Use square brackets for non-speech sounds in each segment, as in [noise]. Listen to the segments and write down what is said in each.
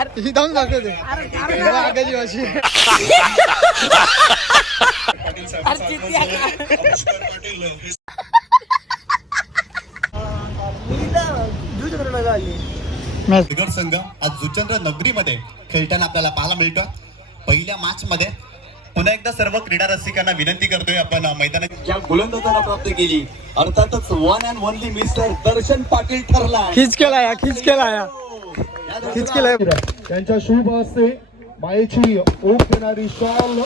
ही जाऊन दाखव ते. आगाची बिगड संघ आज जुचंद्र नगरीमध्ये खेळताना आपल्याला पाहायला मिळतोय. पहिल्या मॅच मध्ये पुन्हा एकदा सर्व क्रीडा रसिकांना विनंती करतोय आपण मैदानात. ज्या गोलंदाजाला प्राप्त केली अर्थातच one and only mister Darshan Patil ठरला खिच केला या खिच केला या. त्यांच्या शुभ हस्ते मायेची ओप देणारी shawl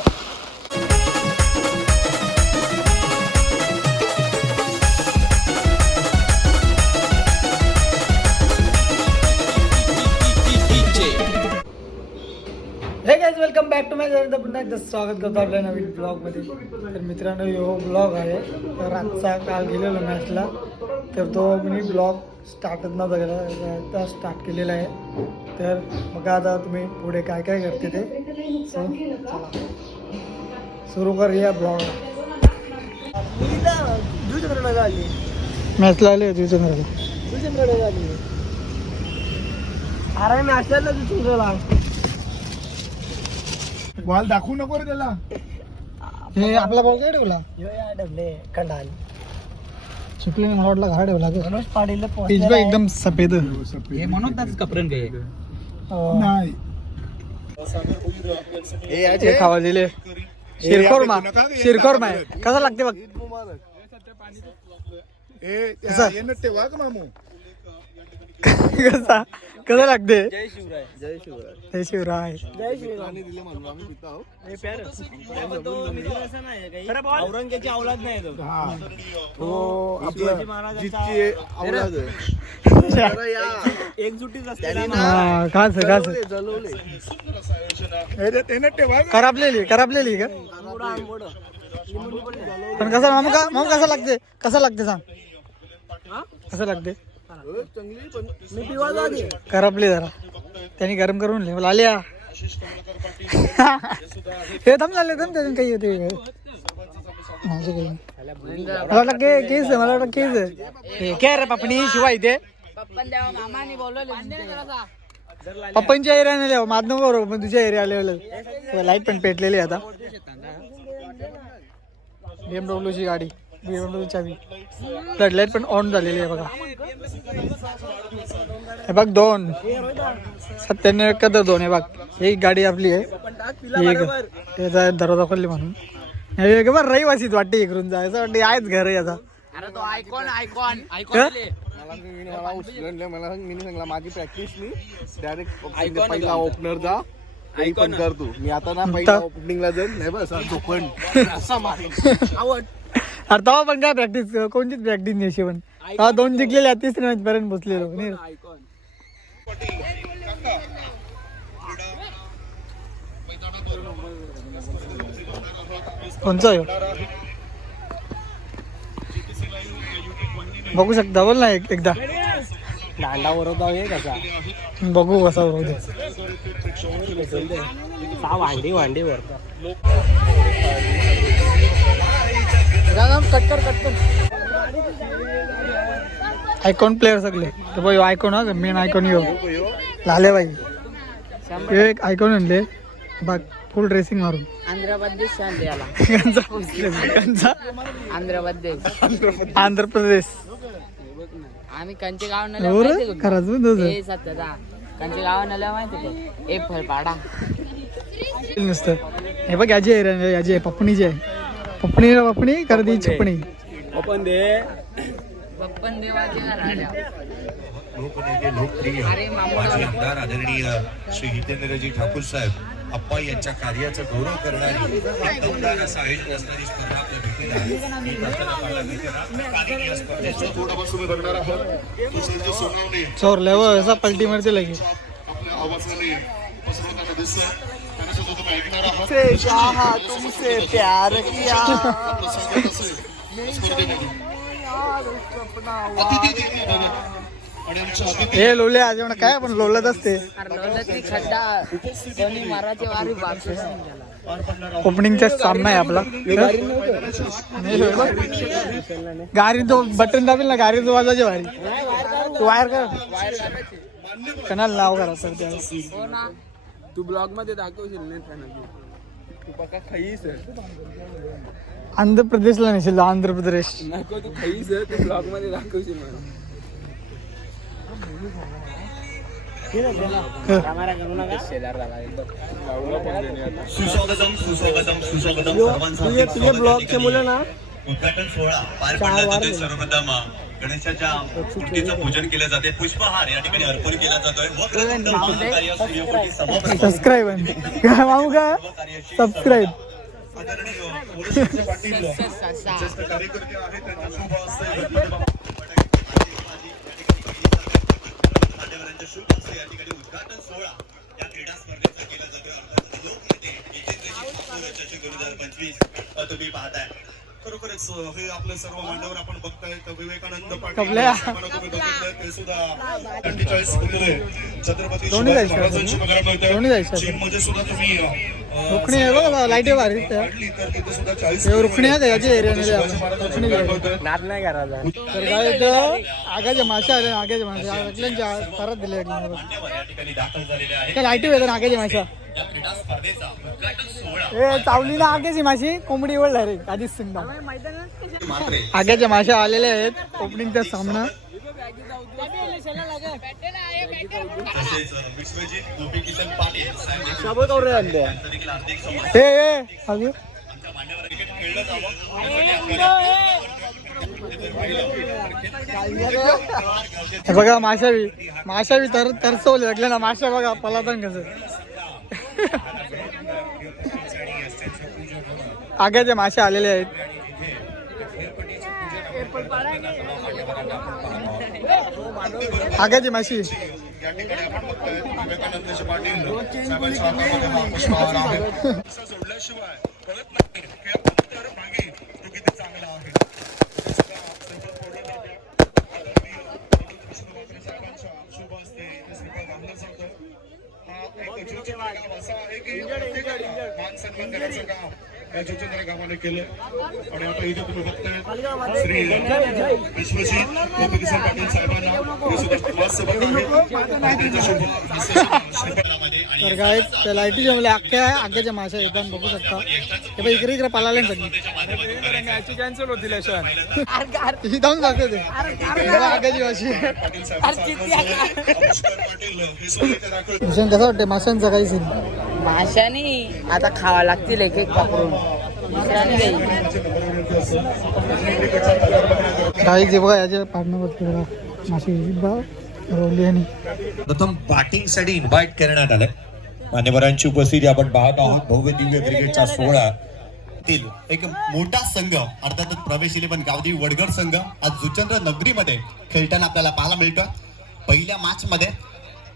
hey guys welcome back to my जर पुन्हा एकदा स्वागत करतो आपल्या नवीन ब्लॉगमध्ये तर मित्रांनो हो ब्लॉग आहे. तर आजचा काल गेलेलो मॅचला तर तो मी ब्लॉग स्टार्टच नव्हता केला आता स्टार्ट केलेला आहे. तर मग आता तुम्ही पुढे काय काय करते ते. सो चला. सुरू करूया ब्लॉग मॅचला आले दुचंद्राला अरे मॅचला बॉल दाखवू नको रे त्याला. हे आपला बॉल काय ठेवला? कंडाल. चुकले मला वाटलं घा ठेवला मनोज पाटील बघ एकदम सफेद. हे म्हणून त्याच कपरण काय नाही. हे खावा दिले शिरखोर मा शिरखोर माय कसा लागते बघ. ए कसा? मामू? [laughs] कसा? कसा लागते? जय शिवराय. जय शिवराय. औरंगजेबची औलाद नाही तो. तो आपला जितची औलाद आहे. एकजुटीच असते ना. हा खास खास ते- ते वाघ करापलेली करापलेली का? पण कसं मामा का मामा कसं लागते? कसं लागते सांग? कसं लागते? करपली जरा. त्यांनी गरम करून ले आल्या हे थांब झाले थांब त्याने काही होते माझं काही मला वाटलं के केस आहे मला वाटलं केस आहे. हे काय रे पापणी शिवाय इथे. पप्पांच्या एरिया नाही पप्पांच्या एरियाने लिहा माझ बरोबर पण तुझ्या एरिया आले लाइट पण पेटलेली आहे आता. बीएमडब्ल्यूची गाडी. बीएमडब्ल्यू चावी फ्लड लाइट पण ऑन झालेली आहे बघा. हे बघ दोन. सत्त्याण्णव एकाहत्तर दोन हे बघ. ही एक गाडी आपली आहे. ही एक. याचा दरवाजा खोलली म्हणून. हे एक बरं रहिवासीच वाटते इकडून जायचं वाटते आहेच घर आहे याचा. अरे तो आयकॉन आयकॉन का? आयकॉन मला उचलून मला मी सांगला माझी प्रॅक्टिस मी. डायरेक्ट पहिला ओपनर जा. काही पण कर तू. मी आता ना पहिला ओपनिंगला जाईन. नाही बस झोपण असा मारेन [laughs] आवड. अरे तेव्हा पण काय प्रॅक्टिस कोणतीच प्रॅक्टिस नाही शिवण. तेव्हा दोन जिंकलेले तिसऱ्या मॅच पर्यंत पोचलेलो नाही कोणचा हो? बघू शकता बोल ना एक एकदा. दांडा वरवता हे कसा बघू कसा बघू दे. सहा भांडी भांडी वरता कट कर कट कर. आयकॉन प्लेअर सगळे. तर आयकॉन हा मेन आयकॉन यो. लाले बाई ह्यो एक आयकॉन आणले. बघ फुल ड्रेसिंग मारून. आंध्र प्रदेश आम्ही कंचे गाव हो खरंच हो. ए कंचे गाव माहिती एक फळपाडा नुसतं. हे बघ याची आहे याची आहे पपणीची आहे. पपणी रे पपणी करदी छपणी ओपन दे। बप्पन देवाचे राजा। लोकनेते लोकप्रिय माजी आमदार आदरणीय श्री हितेंद्रजी ठाकूर साहेब अप्पा यांच्या कार्याचा गौरव करणारी दमदार असं आयोजन असणारी स्पर्धा आपल्या भेटीला आहे. करताना पाहायला मिळते ना. आणि या स्पर्धेचं थोडापासून बघणार आहोत. तो संजय सोनावणे. चोरल्या व असा पलटी मारते लगे आपल्या आवाजाने पसरवताना दिसतोय. त्यांच्यासोबत तुम्ही तुमसे प्यार किया। हे लोले आज एवढं काय पण लोलत असते? ओपनिंगचा सामना आहे आपला. गारी गाडी तो बटन दाबेल ना गाडी तो वाजायचे भारी. तू वायर कर. कणाला नाव करा सर त्या तू ब्लॉगमध्ये दाखवशील नाही त्यांना तू पक्का खाईस आहे. आंध्र प्रदेशला नेशील आंध्र प्रदेश नको तू खाईस तू ब्लॉगमध्ये दाखवशील मला. सुस्वागतम सुस्वागतम सुस्वागतम सर्वांसाठी स्वागत या ठिकाणी. उद्घाटन सोहळा पार पडला सर्वप्रथम गणेशाच्या मूर्तीचं पूजन केलं जाते. पुष्पहार या ठिकाणी अर्पण केला जातोय. सबस्क्राईब काय मागू का सबस्क्राईब उद्घाटन सोहळा या क्रीडा स्पर्धेचा केला जातोय. पंचवीस तुम्ही पाहताय. खरोखरच हे आपलं सर्व मांडवर आपण बघताय. तर विवेकानंद पाटील तुम्ही ते सुद्धा 45 फुले छत्रपती शिवाजी महाराजांची बघायला मिळते चीनमध्ये सुद्धा तुम्ही अं, रुक्णी आहे बघा लाइट आहे भारी त्या. काढली तर तिथे सुद्धा 40 हे रुक्णी आहे याच्या एरियामध्ये. नाद नाही तर काय इथं आगाच्या माशा आल्या आगाच्या परत दिले लाईटी येतात आगाची माशा? या क्रीडा स्पर्धेचा उद्घाटन सोहळा. ए चावली ना आग्याची माशी. कोंबडी वळ रे. आधीच सांगता मात्रे. आग्याच्या माशा आलेल्या आहेत. ओपनिंगचा सामना. हे बघा माशावी माशावी तर तरसवले. लागले ना माशा बघा पलातन कसं. आग्याच्या माशा आलेल्या आहेत. आग्याची माशी. या ठिकाणी आपण बघतोय विवेकानंदजी पाटील साहेबांच्या हातामध्ये हा पुष्पहार आहे असं सोडल्याशिवाय कळत नाही की अंतर मागे तो किती चांगला आहे हे सुद्धा सर्व फोडलं जातं. आदरणीय मनोज कृष्ण म्हात्रे साहेबांच्या शुभ हस्ते हे सगळं वाहलं जातं. हा एक गाव आहे की मान सन्मान देण्याचं काम या जितेंद्र गावाने केलं आणि आता इथे तुम्ही बघताय श्री विश्वजित गोपकिशन पाटील साहेबांना सुद्धा समाजसेवक आहेत आणि त्यांच्या तर काय त्या लाईटी जमल्या अख्ख्या आग्याच्या माशा येतात बघू शकता. हे बघ इकडे इकडे पळाले सगळी. मॅच कॅन्सल होती लेशन ही जाऊन दाखवते बघा आग्याची माशी. भूषण कसं वाटतं माशांचा काही सीन माशानी आता खावा लागतील एक एक पाकडून काही जे बघा याच्या पाडण्यावरती बघा. माशी बघा. प्रथम बॅटिंगसाठी इन्व्हाइट करण्यात आलंय. मान्यवरांची उपस्थिती आपण पाहत आहोत. भव्य दिव्य क्रिकेटचा सोहळा. तील एक मोठा संघ अर्थातच प्रवेशिले पण गावदी वडगड संघ आज जुचंद्र नगरीमध्ये खेळताना आपल्याला पाहायला मिळतं पहिल्या मॅच मध्ये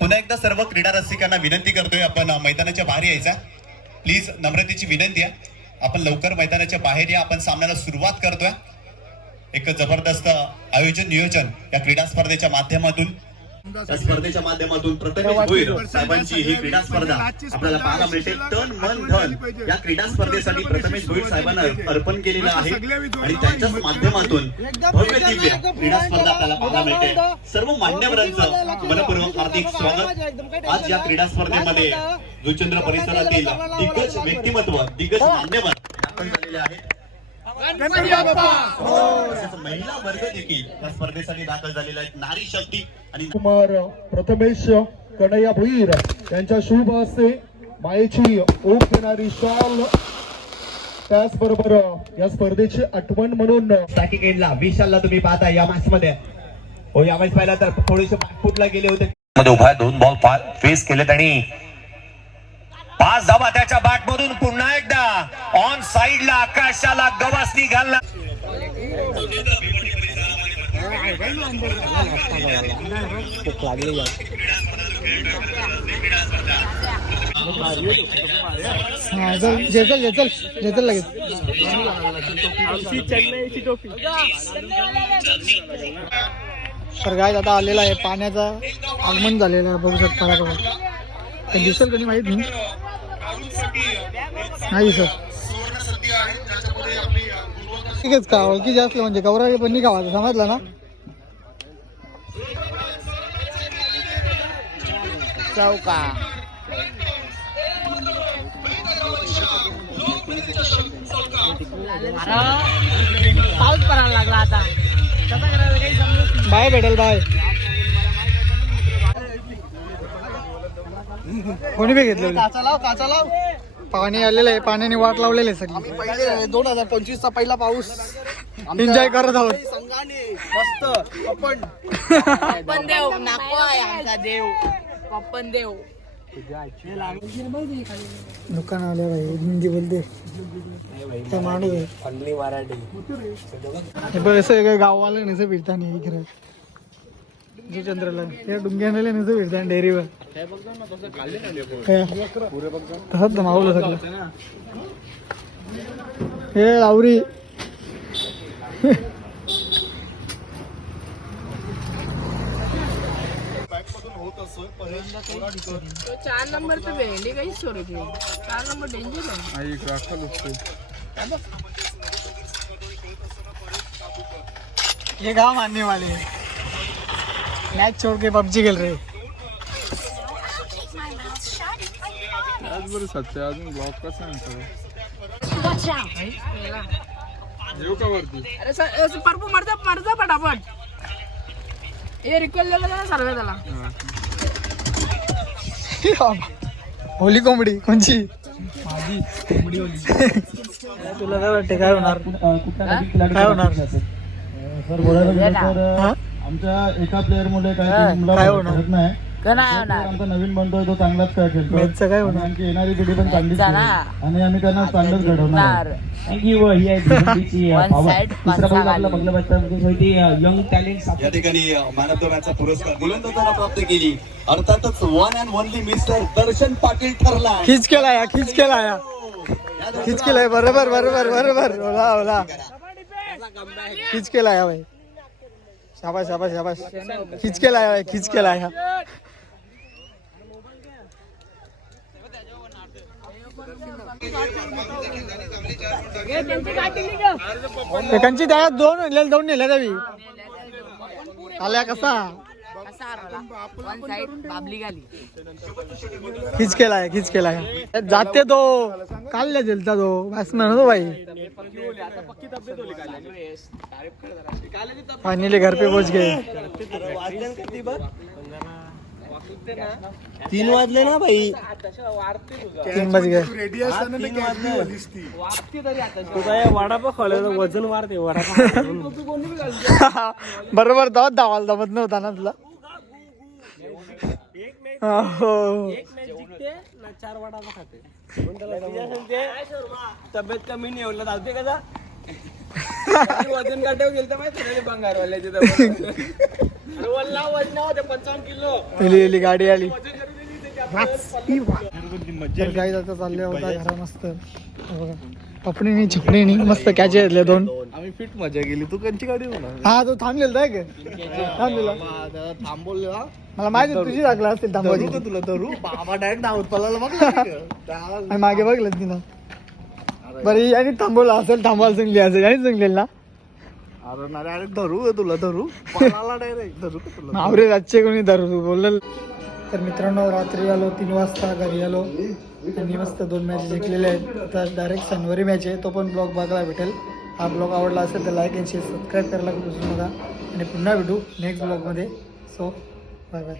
पुन्हा एकदा सर्व क्रीडा रसिकांना विनंती करतोय. आपण मैदानाच्या बाहेर यायचा प्लीज नम्रतेची विनंती आहे. आपण लवकर मैदानाच्या बाहेर या. आपण सामन्याला सुरुवात करतोय. एक जबरदस्त आयोजन नियोजन या क्रीडा स्पर्धेच्या माध्यमातून या स्पर्धेच्या माध्यमातून प्रथमेश भोईर साहेबांची ही क्रीडा स्पर्धा. आपल्याला पाहायला मिळते. तन मन धन या क्रीडा स्पर्धेसाठी प्रथमेश भोईर साहेबांना अर्पण केलेलं आहे. आणि त्यांच्याच माध्यमातून भव्य दिव्य क्रीडा स्पर्धा आपल्याला पाहायला मिळते. सर्व मान्यवरांचं मनपूर्वक हार्दिक स्वागत. आज या क्रीडा स्पर्धेमध्ये जुचंद्र परिसरातील दिग्गज व्यक्तिमत्व दिग्गज मान्यवर दाखल झालेले आहेत. महिला वर्ग देखील या स्पर्धेसाठी दाखल झालेले आहेत. नारी शक्ती आणि कुमार प्रथमेश कन्हैया भुईर यांच्या शुभ हस्ते मायेची ओढ देणारी शाल. त्याचबरोबर या स्पर्धेची आठवण म्हणून ला विशालला तुम्ही पाहता या मॅच मध्ये. हो या मॅच पाहिला तर थोडेसे फुटला गेले होते. मध्ये उभा. दोन बॉल फेस केले त्यांनी पाच धावा त्याच्या बॅट मधून पुन्हा एकदा ऑन साइडला आकाशाला गवासनी घालला लगेच. तर काय आता आलेला आहे पाण्याचा आगमन झालेलं आहे बघू शकता. दिसेल कधी माहीत नाही. नाही दिसत. ठीकच का? ओळखी जास्त म्हणजे कवरा पण नाही खावायचं समजलं ना? चौका. पाऊस पडायला लागला आता. कसं करायचं काही समजत नाही. बाय भेटेल बाय. कोणी बी घेतलं? काचा लाव काचा लाव. पाणी आलेलं आहे पाण्याने वाट लावलेली आहे सगळी. आम्ही पहिले दोन हजार पंचवीस चा पहिला पाऊस. आमच्या एन्जॉय करत आहोत. संघाने मस्त आपण पप्पन देव नाको आहे आमचा देव. पप्पन देव. दुकान आले भाई हिंदी बोलते. काय माणूस आहे. हे बघ असं गाववाला नसं फिरता नाही इकडे चंद्रला हे डुंग्याने नसं फिरता डेअरीवर. तसंच मावलं सगळं. हे लावरी. तो चार नंबर पे भेंडी काही चार नंबर डेंजर है आई राखल असते ये गाँव मानने वाले मैच छोड़ के पबजी खेल रहे आज बरं सत्य अजून कसा येऊ का वरती? अरे सर परपू रिक्वेस्ट सर्वे त्याला. होली कोंबडी कोणची? तुला काय वाटते काय होणार? काय होणार? आमच्या एका प्लेअर मुळे टीमला काय फरक होणार? नाही. का नाही होणार आमचा नवीन बनतोय तो चांगलाच काय खेळतो मॅचचं काय होणार? आणि आमची येणारी पिढी पण चांगलीच. खेळेल. आणि आम्ही त्यांना चांगलंच घडवणार. नार आहे. वन साइड पंचा खाली. या ठिकाणी मॅन ऑफ द मॅचचा पुरस्कार प्राप्त केली. अर्थातच one and only mister Darshan Patil ठरला खिच केला या खिच केला या खिच केलाय बरोबर बरोबर बरोबर. ओला ओला. खिच केला या भाई. शाबाश शाबाश शाबाश। खिच केला या भाई खिच केला या एकांची त्या दोन नेल्या दोन नेल्या त्यावी आल्या कसा? कसा हरवला वन साइड बाबली गाली खिच केलाय खिच केलाय. जाते तो. काल जेलता तो. बॅट्समॅन होतो भाई फाइनली घर पे पहुंच गए. तीन वाजले ना भाई तीन बज गए. रेडी असताना मी कॅबनी वालीस ती. [laughs] बरोबर तेव्हाच धावायला जमत नव्हता ना तुला. हो तब्येत कमी नाही होईल धावते कसा वजन काट्यावर गेलं तर माहिती वल्ला वजन होते पंचावन्न किलो. गाडी आली. तर काही आता चालले होता घरा मस्त. पपणीनी छिपणीनी मस्त कॅच घेतले दोन. आम्ही फिट मजा गेली तू कंची गाडी हा तो थांबलेला आहे का? थांबलेला. त्याला थांबवलं मला माहिती तुझी लागला असतील धरू थांबवायची का तुला? धरू. बाबा डायरेक्ट धावत पळाला मग त्याला आणि मागे बघलं तिनं. बरं याने थांबवलं असेल थांबवायला सांगली असेल याने सांगलेलं ना. अरे ना डायरेक्ट धरू का तुला धरू. पळाला डायरेक्ट धरू का तुला? आवरे रातचे कोणी धरू? बोललं. तर मित्रांनो रात्री आलो तीन वाजता घरी आलो. त्यांनी मस्त दोन मॅच जिंकलेले आहेत. आता डायरेक्ट शनिवारी मॅच आहे. तो पण ब्लॉग बघायला भेटेल. हा ब्लॉग आवडला असेल तर लाईक अँड शेअर सबस्क्राईब करायला विसरू नका. आणि पुन्हा भेटू नेक्स्ट ब्लॉगमध्ये सो 拜拜。